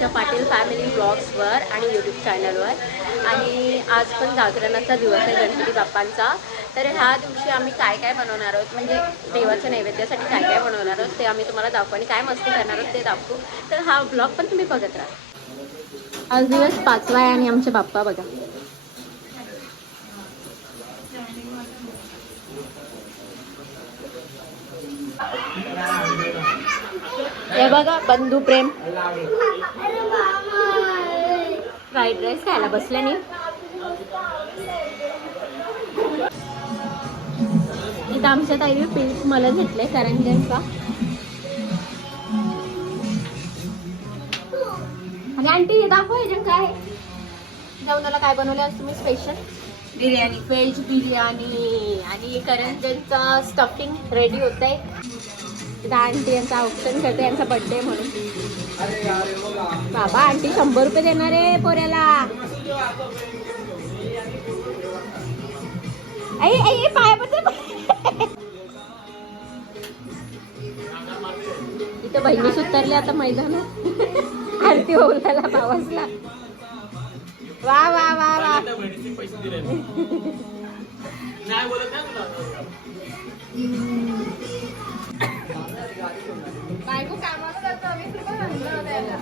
आमच्या पाटील फॅमिली ब्लॉग्सवर आणि यूट्यूब चॅनलवर. आणि आज पण जागरणाचा दिवस आहे गणपती बाप्पांचा. तर ह्या दिवशी आम्ही काय काय बनवणार आहोत? म्हणजे देवाच्या नैवेद्यासाठी काय काय बनवणार आहोत ते आम्ही तुम्हाला दाखवू आणि काय मस्ती करणार आहोत ते दाखवू. तर हा ब्लॉग पण तुम्ही बघत राहा. आज दिवस पाचवा आहे आणि आमचे बाप्पा बघा. हे बघा बंधू प्रेम. फ्राईड राईस खायला बसल्याने इथं आमच्या ताईने पीठ मला घेतलंय करंज्यांचा आणि आंटी हे काय? जेवणाला काय बनवलं आज तुम्ही स्पेशल बिर्याणी व्हेज बिर्याणी. आणि करंज्यांचा स्टफिंग रेडी होत आहे इथं आंटी यांचा ऑप्शन करते यांचा बर्थडे म्हणून. बाबा आंटी शंभर रुपये देणार आहे पोऱ्याला. आई आई पाया इथं बहिणीच उतरले आता मैदानात. आरती त्याला पावसला वा वा वा वा. बायको कामाला जातो वीस रुपये म्हणलं द्यायला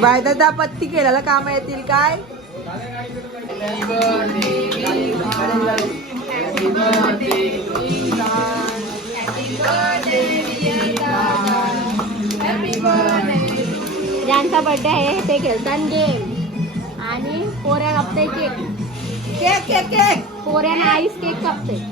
वायदाचा पत्ती केलेला काम येतील काय? ज्यांचा बर्थडे आहे ते खेळतात गेम आणि पोऱ्या कापते केक केक केक केक पोऱ्याने आईस केक कापते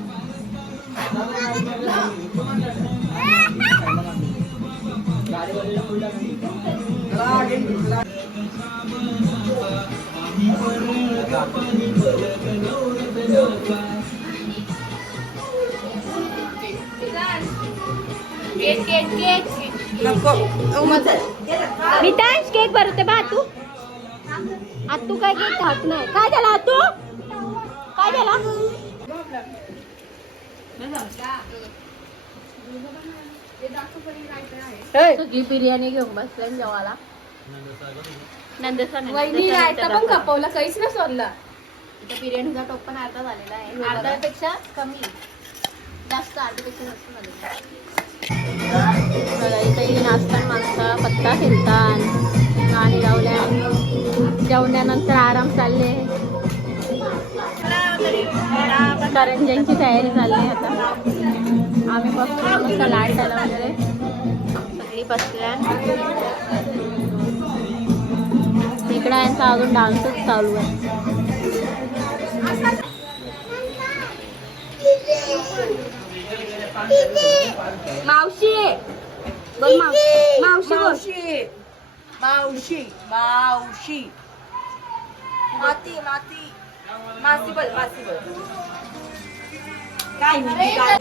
केक केक केक नको. मत- मितांश केक भरते बा तू आतू काय केक खात नाही. काय झालं आतू? काय झालं? हे, सगळी बिर्याणी घेऊन बसल्या जेवायला. नंदसर वहिनी रायता पण खपवला काहीच ना सोडला. इथं बिर्याणीचा टोप पण अर्धा झालेला आहे. अर्ध्यापेक्षा कमी. जास्त अर्ध्यापेक्षा जास्त झालेला आहे. बघा इथं ही नाचतान माणसं पत्ता फिरतान गाणी लावल्या जेवण्यानंतर आराम चालले. करंज्यांची तयारी चालली आता. आम्ही बघतो मस्त लाट आला वगैरे. सगळी बसल्या. इकडं यांचा अजून डान्सच चालू आहे. मावशी. बोल माव- मावशी. बोल. मावशी. मावशी. मावशी. माती माती. मासी बोल मासी बोल. काय म्हणते, काय?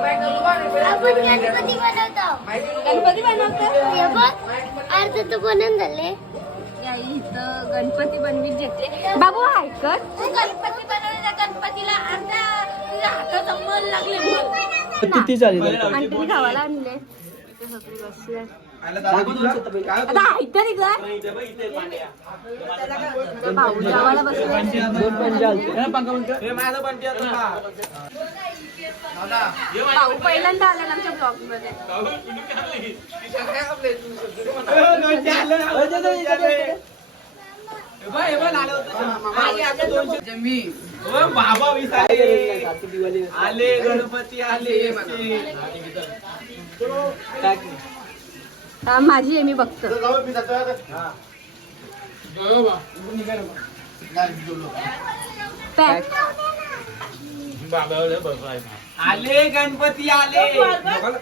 आपण गणपती बनवतो. गणपती बनवतो? हे बघ अर्ध तर झाले. इथं गणपती बनवीत घेते बाबू ऐकत तू गणपती बनवलेल्या गणपतीला अर्धा किती झाली आंटी गावाला आणले. भाऊ पहिल्यांदा आला आमच्या ब्लॉगमध्ये बाबा विसाले आले गणपती आले माझी आहे मी बघतो. आले गणपती आले. दोघांना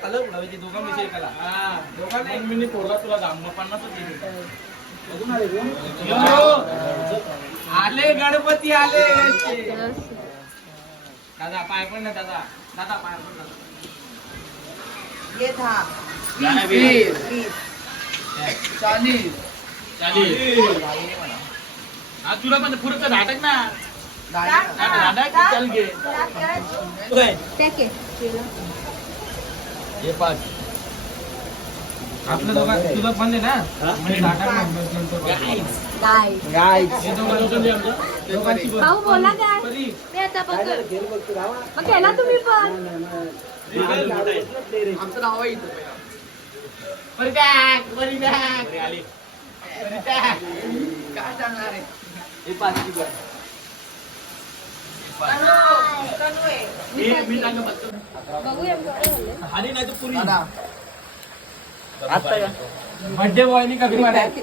दोघांना एक. मिनिट पोरला तुला. यो. आले गणपती आले. दादा पाय पण ना दादा. दादा पाय पण दादा चालीस हा तुला पण पुढचं धाटक ना. धाटक चल घे हे पाच. आपलं दोघां तुझं पण आहे ना? म्हणजे बघ. भाऊ बोला काय परी. मी आता बघ. मग केला तुम्ही पण. आमचं नाव आहे. काय सांगणार आहे? हे पाचची बघ. हे. बर्थडे बॉयनी मारायची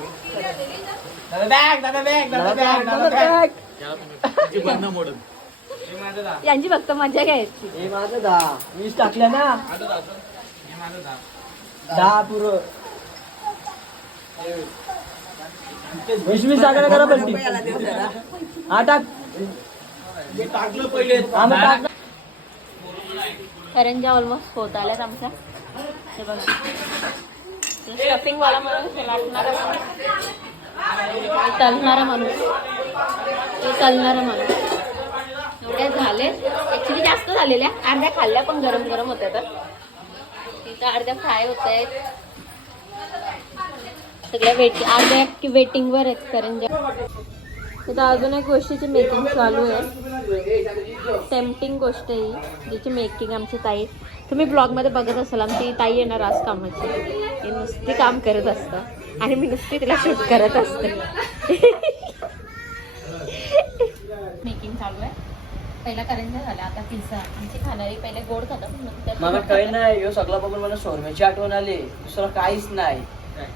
दादा बॅग दादा बॅग दादा बॅग दादा बॅग त्याची बंद मोडून. हे माझं दा. यांची फक्त मजा घ्यायची. हे माझं दहा वीस टाकल्या ना. हे दहा पुरं. वीस वीस टाकायला करा पलटी. हा टाक. टाकलं पहिले. करंजा ऑलमोस्ट होत आल्यात आमच्या. हे बघा. स्टफिंग वाला माणूस. हे लाटणारा माणूस. तलणारा माणूस तलणारा माणूस एवढ्या झाले. ऍक्च्युली जास्त झालेल्या. अर्ध्या खाल्ल्या पण गरम गरम होत्या तर. तिथं अर्ध्या फ्राय होत आहेत. सगळ्या वेटिंग अर्ध्या वेटिंगवर आहेत करंजा तिथं अजून एक गोष्टीची मेकिंग चालू आहे. टेम्पटिंग गोष्ट आहे ही जिची मेकिंग आमची ताई. तुम्ही ब्लॉगमध्ये बघत असाल आमची ताई येणार आज कामाची. ती नुसती काम करत असतं. आणि मी नुसती तिला शूट करत असते. मेकिंग चालू आहे. पहिला करंजा झाला आता पिझ्झा आमची खाणारी पहिले गोड खातात नंतर मला काही नाही ह्यो सगळा बघून मला शोरम्याची आठवण आली. दुसरं काहीच नाही.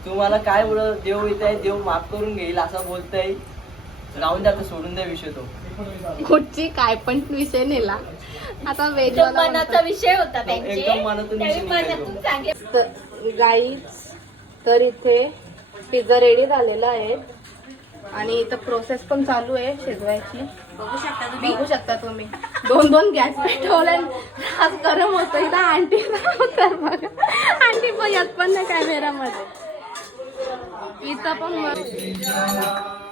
तुम्हाला काय बोल देव येत आहे देव माफ करून घेईल असं बोलताय. राहून द्या आता सोडून द्या विषय तो. कुठची काय पण विषय नेला. आता वेज मनाचा विषय होता एकदम मनातून गाईच तर इथे पिझ्झा रेडी झालेला आहे. आणि इथं प्रोसेस पण चालू आहे शिजवायची. बघू शकता तुम्ही? बघू शकता तुम्ही. दोन दोन गॅस पेटवले आज गरम होतं इथं आंटी तर बघा. आंटी पण येत पण नाही कॅमेरामध्ये इथं पण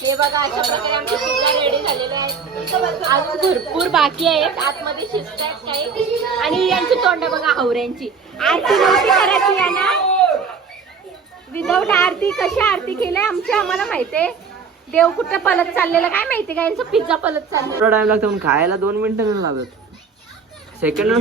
हे बघा अशा प्रकारे आमचे पिझ्झा रेडी झालेले आहेत. अजून भरपूर बाकी आहेत. आतमध्ये शिजत आहेत काही. आणि यांची तोंड बघा हावऱ्यांची आरती नव्हती करायची यांना विदाऊट आरती कशी आरती केली आमची आम्हाला माहितीये. देव कुठं पलत चाललेलं काय माहिती का? यांचं पिझ्झा पलत चाललेलं. थोडा टाइम लागतो पण खायला दोन मिनिटं नाही लागत. सेकंड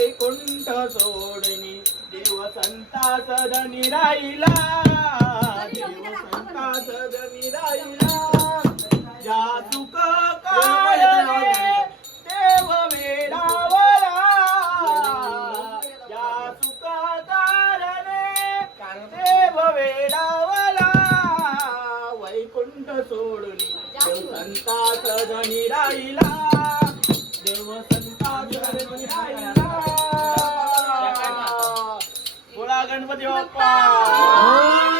वैकुंठ सोडणी देव संता सदनी राहिला. देव संता सदनी राहिला. या सुख काळले देव वेडावला. या सुख काळले देव वेडावला. वैकुंठ सोडणी देव संता सदनी राहिला. देव संता गणपती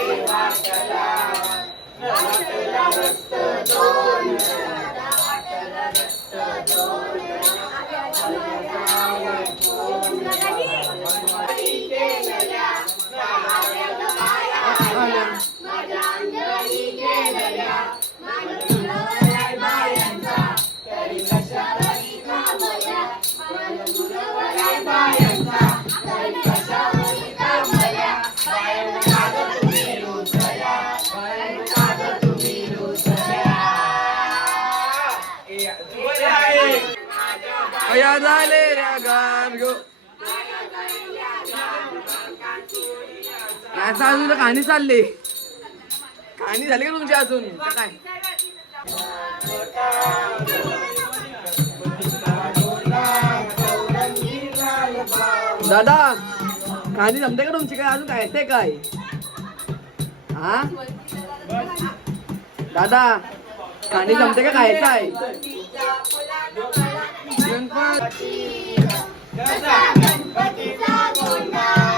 अया झाले रे झाले गो. अजून तर कहाणी चालली. कहाणी झाली का तुमची अजून? काय? दादा कहाणी जमते का तुमची? काय अजून काय? येते काय? हा? दादा कहाणी जमते का? काय? आहे गणपत होय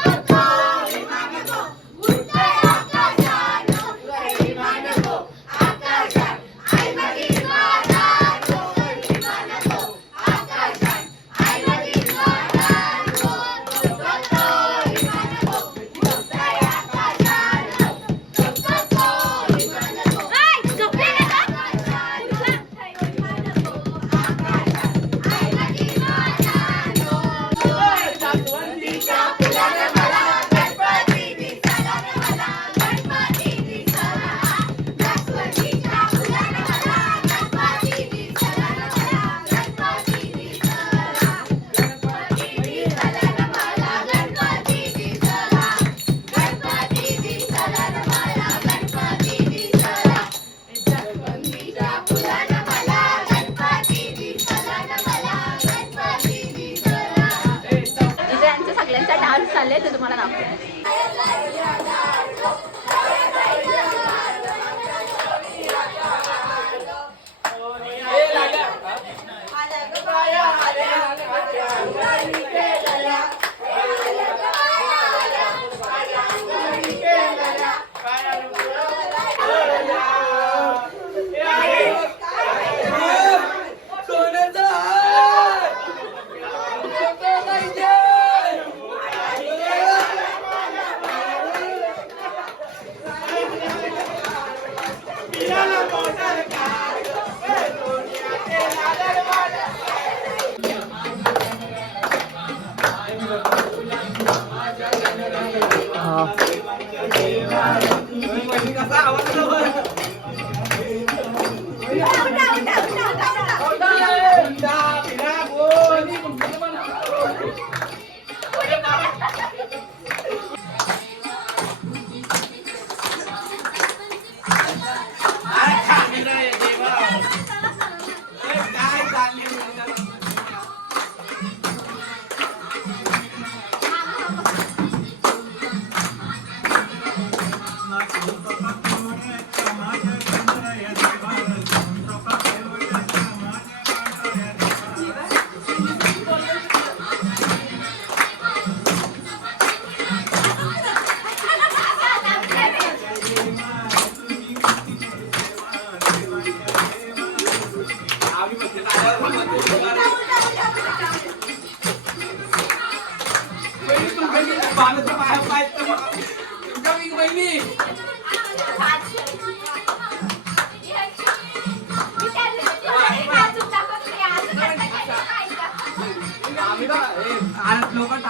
तर तुम्हाला दाखवते लोक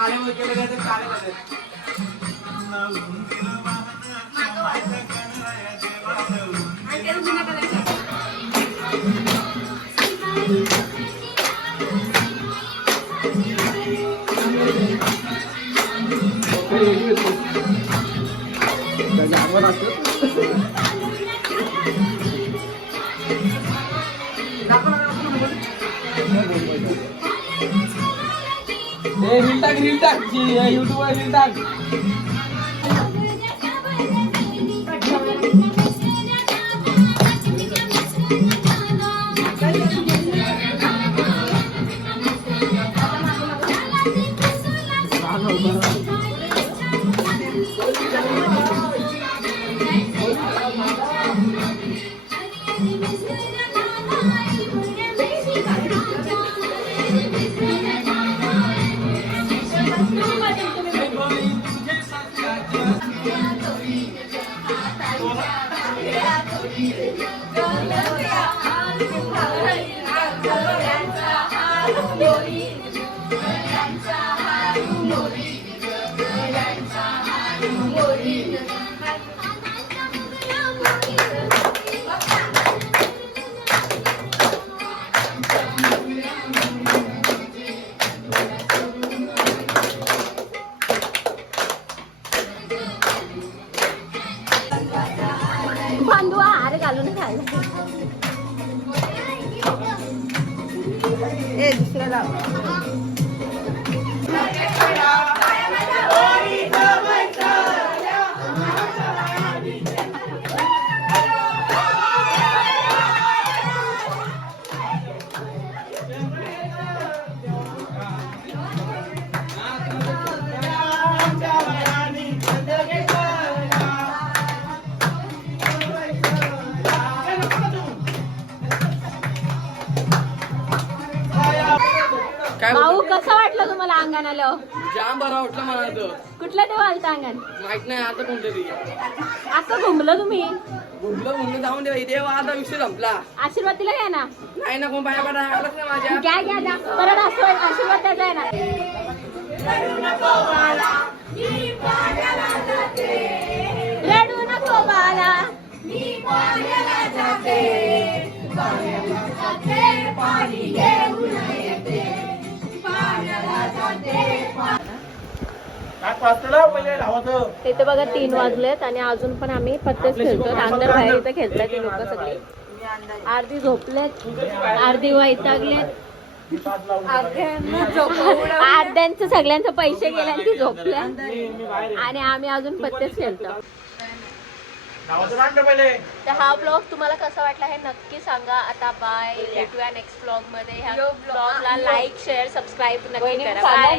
टाळे केले काय टाळे करतात रील टाक रील टाक युट्यूब वर रील टाक নদী आलं. जाम बरा वाटलं मला तर कुठलं देव आलतं अंगण माहीत नाही आता कोणतरी. असं घुमलं तुम्ही? घुमलं घुमलं जाऊन दे देवा आता विषय संपला. आशीर्वाद दिला घ्या ना. नाही ना कोण आलाच नाही माझ्या. घ्या घ्या परत आशीर्वाद आशीर्वाद द्यायचा आहे ना. रडू नको बाला इथे बघा तीन वाजलेत आणि अजून पण आम्ही पत्तेच खेळतो अंदर बाहेर इथे खेळतात ती लोक सगळी. अर्धी झोपलेत. अर्धी वैतागलेत. अर्ध्यांचं सगळ्यांचे पैसे गेले आणि ती झोपल्या. आणि आम्ही अजून पत्तेच खेळतो. तर हा ब्लॉग तुम्हाला कसा वाटला हे नक्की सांगा. आता बाय भेटूया नेक्स्ट ब्लॉगमध्ये. ह्या ब्लॉगला लाईक शेअर सबस्क्राईब नक्की करा. बाय